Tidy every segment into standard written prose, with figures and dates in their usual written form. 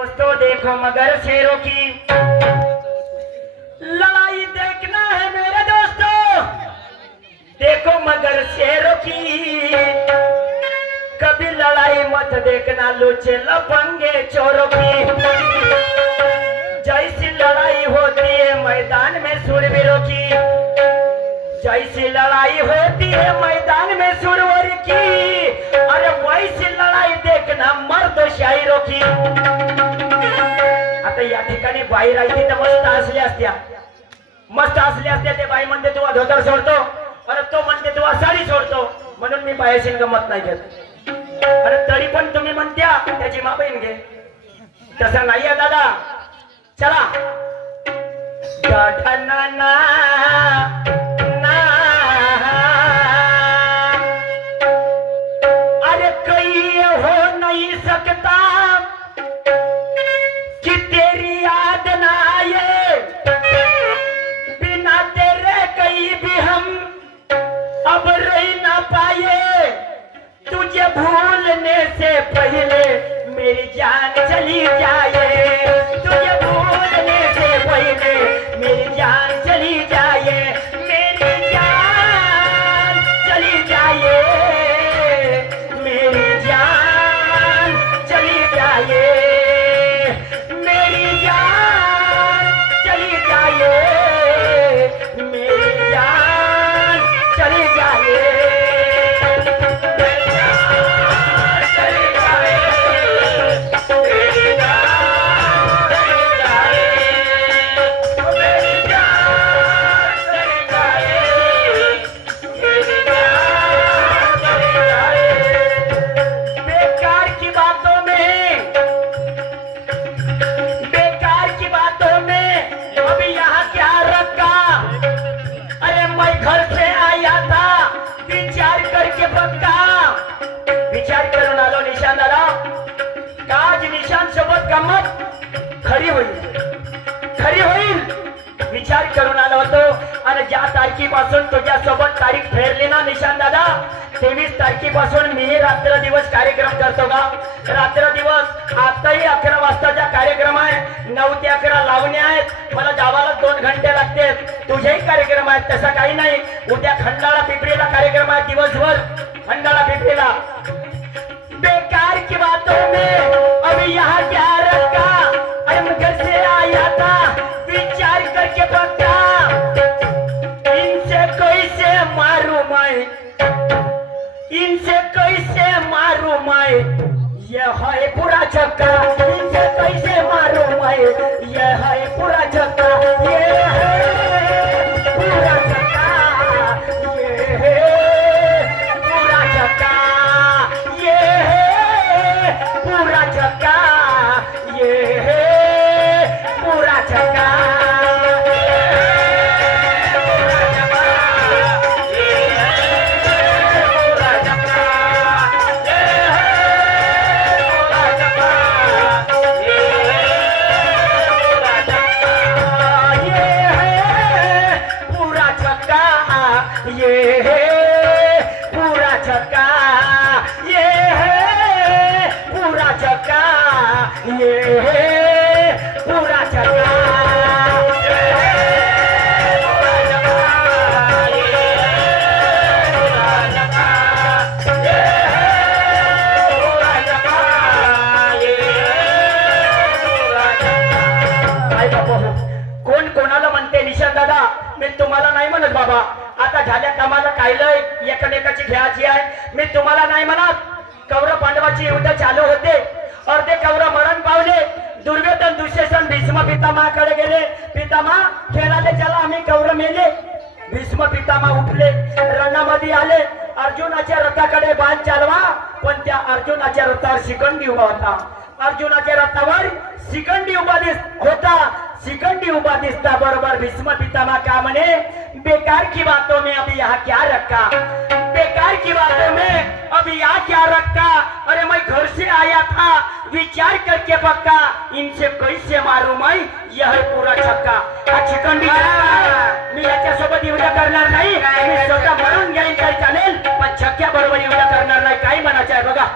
दोस्तों देखो मगर शेरों की लड़ाई देखना है मेरे दोस्तों, देखो मगर शेरों की कभी लड़ाई मत देखना लुचे लफंगे चोरों की। जैसी लड़ाई होती है मैदान में शूरवीरों की, जैसी लड़ाई होती है मैदान में शूरवीर की, अरे वैसी लड़ाई देखना मर्द शायरों की। आता या ठिकाणी बाई राहिली तर मस्त असल्या असत्या ते बाई म्हणते तू धोतर सोडतो, अरे तो म्हणते तू साडी सोडतो, म्हणून मी बायाशी गमत नाही घेत। अरे तरी पण तुम्ही म्हणत्या त्याची मा बहीण घे, तसं नाही आहे दादा। चला गाठना ना अरे कहीं हो नहीं सकता कि तेरी याद ना आए, बिना तेरे कहीं भी हम अब रह ना पाए। तुझे भूलने से पहले मेरी जान चली जाए, तुझे भूलने से पहले मेरी जान चली जाए, मेरी जान चली जाए, मेरी जान चली जाए, मेरी जान चली जाए, मेरी जान चली जाए। खरी होईल विचार करून आलो होतो, आणि ज्या तारखेपासून तुझ्या सोबत तारीख फेरली ना निशान दादा, 23 तारखेपासून मी रात्र दिवस कार्यक्रम करतो का। रात्र दिवस आताही 11 वाजताचा कार्यक्रम आहे, 9 ते 11 लावणे आहेत, मला जावाला 2 घंटे लागते। तुझेही कार्यक्रम आहेत तसं काही नाही। उद्या खंडाळा पिपरीला कार्यक्रम आहे दिवसभर, खंडाळा पिपरीला। बेकार की बातों में अभी यहाँ क्या रखा, अरे मैं घर से आया था विचार करके पक्का, इनसे कैसे मारूं मैं, इनसे कैसे मारूं मैं, ये है पूरा चक्का, इनसे कैसे मारूं मैं, ये है पूरा चक्का, ये है पूरा चक्का, ये है पूरा चक्का, ये है पूरा चक्का, ये है पूरा चक्का। ये है पूरा चक्का, ये है पूरा चक्का, ये है पूरा चक्का। कोण कोणाला म्हणते निशान दादा, मी तुम्हाला नाही म्हणत बाबा, आता झाल्या कामाला कायलंय एकमेकाची घ्यायची आहे, मी तुम्हाला नाही म्हणत। कौरव पांडवाची युद्ध चालू होते, अर्धे कौरव मरण पावले, दुर्योधन दुःशासन भीष्म पितामहाकडे गेले, पितामह खेळाले चला आम्ही कौरव मेले। भीष्म पितामह उठले, रणामध्ये आले, अर्जुनाच्या रथाकडे बाण चालवा, पण त्या अर्जुनाच्या रथावर शिखंडी उभा होता, अर्जुनाच्या रथावर शिखंडी उभा होता, शिखंडी उभा दिसता बरोबर भीष्म पितामह का म्हणे, बेकार की बातों में अभी यहाँ क्या रखा, बेकार की बातों में अभी यहाँ क्या रखा, अरे मैं घर से आया था विचार करके पक्का, इनसे कैसे मारू मैं, यह है पूरा छक्का। हा शिखंडी मी याच्यासोबत युद्ध करणार नाही, मी स्वतः मरून जाईन काही चालेल, पण छक्क्या बरोबर युद्ध करणार नाही, काही म्हणायचं आहे बघा।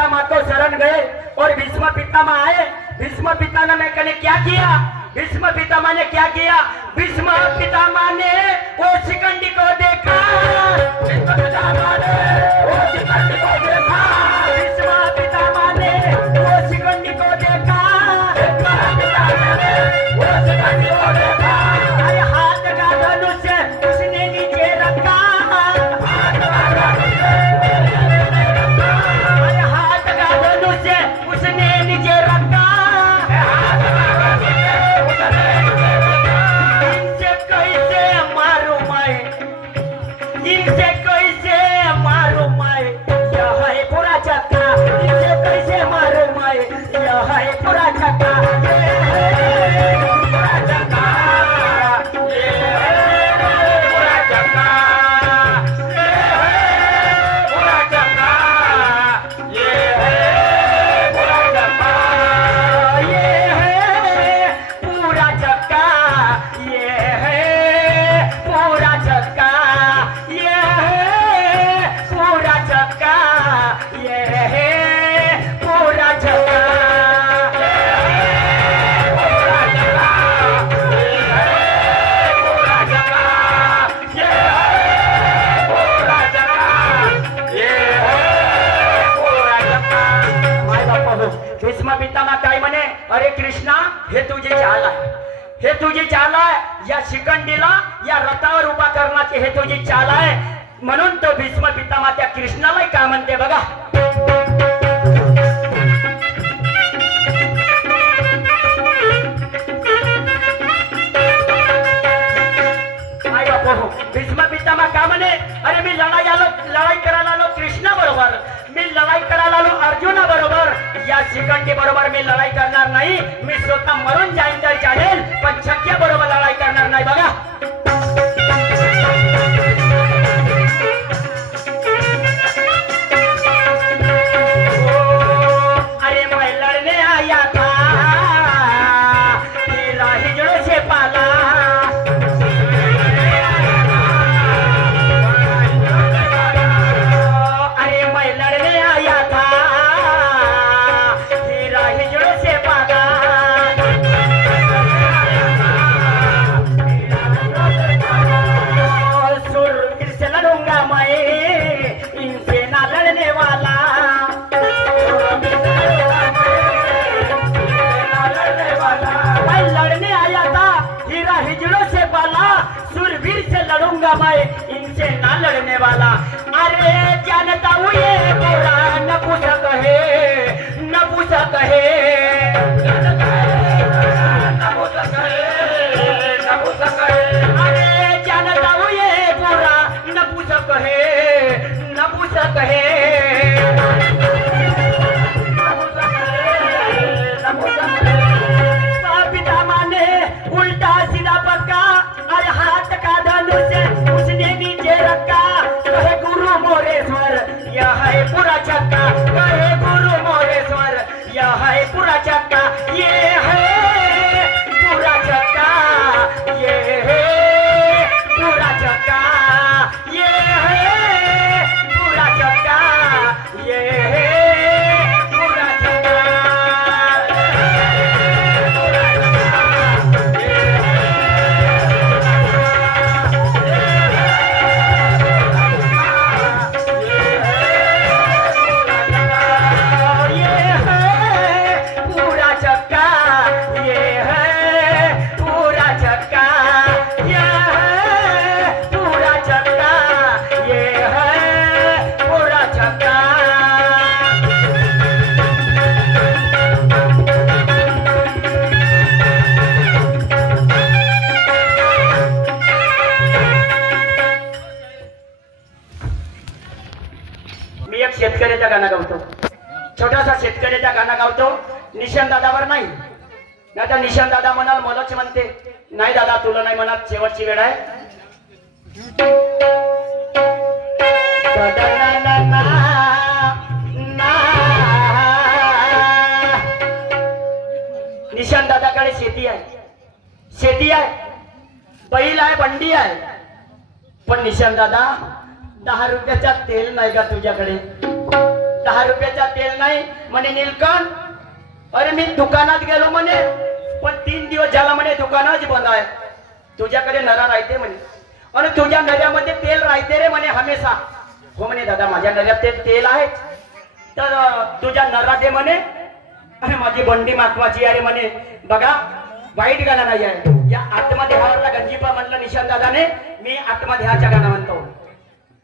पितामह को शरण गए और भीष्म पितामह आए। भीष्म पितामह ने क्या किया? भीष्म पितामह ने क्या किया? भीष्म पितामह ने वो शिखंडी को देखा। भीष्म पितामह ने वो शिखंडी को देखा। भीष्म पितामह ने वो शिखंडी को देखा। भीष्म पितामह ने वो शिखंडी को देखा। हाथ का धनुष उसने नीचे रखा। हाथ का धनुष उसने नीचे रखा। इनसे कैसे मारूं मैं? इनसे कैसे मारूं मैं? यह है पूरा चक्का। इनसे कैसे मारूं मैं? यह है पूरा चक्का। भीष्म पितामह काय म्हणे? अरे कृष्णा, हे तुझी चाल आहे, हे तुझी चाल आहे. या शिखंडीला या रथावर उभा करण्याची हे तुझी चाल आहे. म्हणून तो भीष्म पितामह त्या कृष्णाला काय म्हणते बघा. भीष्म पितामह का म्हणे? अरे मी लढाई करायला आलो कृष्णा बरोबर, मी लढाई करायला आलो अर्जुना बरोबर. या शिखंडी बरोबर मी लढाई करणार नाही. मी स्वतः मरून जाईन तर चालेल, पण शक्य बरोबर लढाई करणार नाही बघा. अरे मैं लड़ने आया था, तेरा हिजड़ों से पाला. लड़ूंगा मैं, इनसे ना लड़ने वाला. अरे जानता हूँ ये बुरा नपुंसक है, नपुंसक है, नपुंसक है, नपुंसक है. अरे जानता हूँ ये बुरा नपुंसक है, नपुंसक है, नपुंसक है. पितामह ने उल्टा सीधा पक्का और हाथ का धनुष उसने नीचे रखा. कहे गुरु मोरेश्वर, यह है पूरा चक्का. कहे गुरु मोरेश्वर, यह है पूरा चक्का. ये है पूरा चक्का, ये है पूरा चक्का, ये है पूरा चक्का, ये है पूरा चक्का. शेतकऱ्याचा गाणं गावतो, छोटासा शेतकऱ्याचा गाणं गावतो. निशांत दादावर नाही. आता निशांत दादा म्हणाल मलाच म्हणते. नाही दादा, तुला नाही म्हणत, शेवटची वेळ आहे. निशांत दादाकडे शेती आहे, शेती आहे, बैल आहे, बंडी आहे. पण निशांत दादा 10 रुपयाचा तेल नाही का तुझ्याकडे? 10 रुपयाचा तेल नाही म्हणे नीलकंठ. अरे मी दुकानात गेलो म्हणे पण 3 दिवस झाला म्हणे दुकानच बंद आहे. तुझ्याकडे नरा राहते म्हणे आणि तुझ्या नऱ्यामध्ये तेल राहते रे म्हणे हमेशा. हो म्हणे दादा माझ्या नऱ्यात तेल आहे तर तुझ्या नरा दे म्हणे. अरे माझी बंडी महत्वाची आहे म्हणे. बघा वाईट गाणं नाही आहे. या आत्मदेहावरला गंजीपा म्हणलं निशांत दादाने. मी आत्मदेहाच्या गाणं म्हणतो.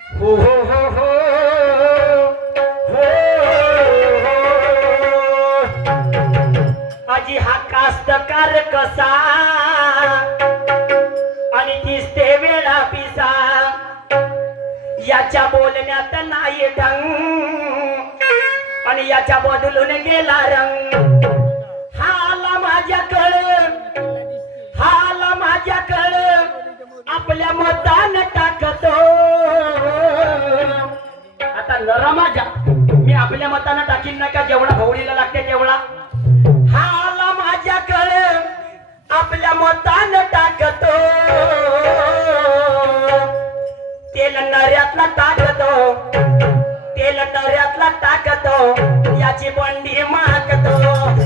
हो हो हो हो आजी हा कास्तकार कसा आणि दिसते वेळा पिसा. याच्या बोलण्यात नाही ढंग आणि याच्या बदलून गेला रंग. हाला माझ्याकडे आपल्या मतान टाकतो. आता नरा माझ्या मी आपल्या मतानं टाकीन नाही का जेवढा भवडीला लागते तेवढा. हाला माझ्याकडे आपल्या मतानं टाकतो. तेल नऱ्यातला टाकतो. तेल नऱ्यातला टाकतो. याची बंडी मागतो.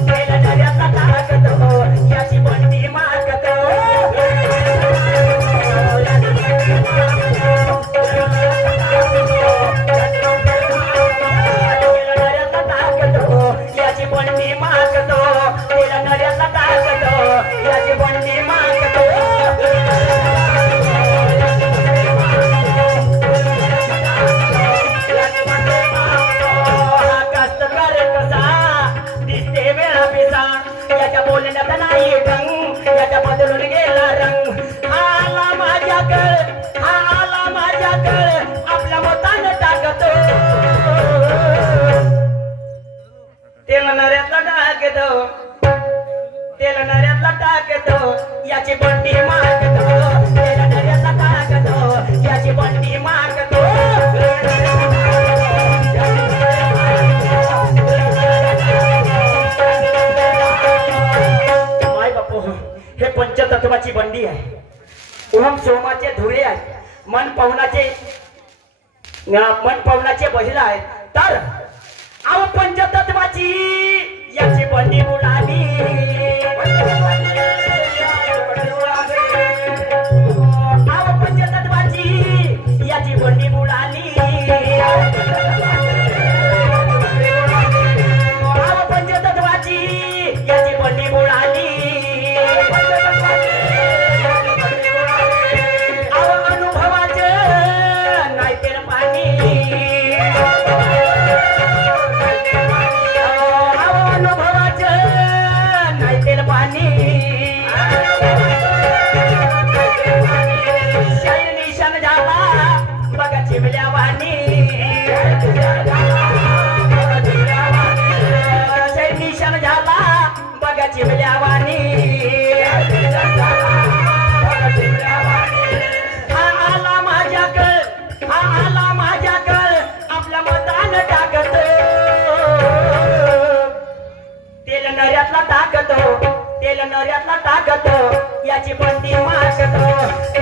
तेल नऱ्यातला टाकतो. याची बंडी मागतो. याची बंडी मागतो. तेल नऱ्यातला टाकतो. याची बंडी मागतो. याच्या बोलण्यात नाही ढंग याच्या बदलून गेला रंग. हाला माझ्याकडे आपल्या मतानं टाकतो. तेल नऱ्यातला टाकतो. तेल नऱ्यातला टाकतो. याची बंडी मागतो. तेल नऱ्यातला टाकतो. याची बंडी मागतो. हे पंचतत्वाची बंडी आहे. ओम सोमाचे धुळे आहे. मन पवनाचे बहिला आहे. तर आव पंचतत्वाची याची बंडी बुडाली. आव पंचतत्वाची याची बंडी बुडाली. आव पंचतत्वाची याची बंडी बुडाली. तेल नऱ्यातला टाकतो. याची बंडी मागतो.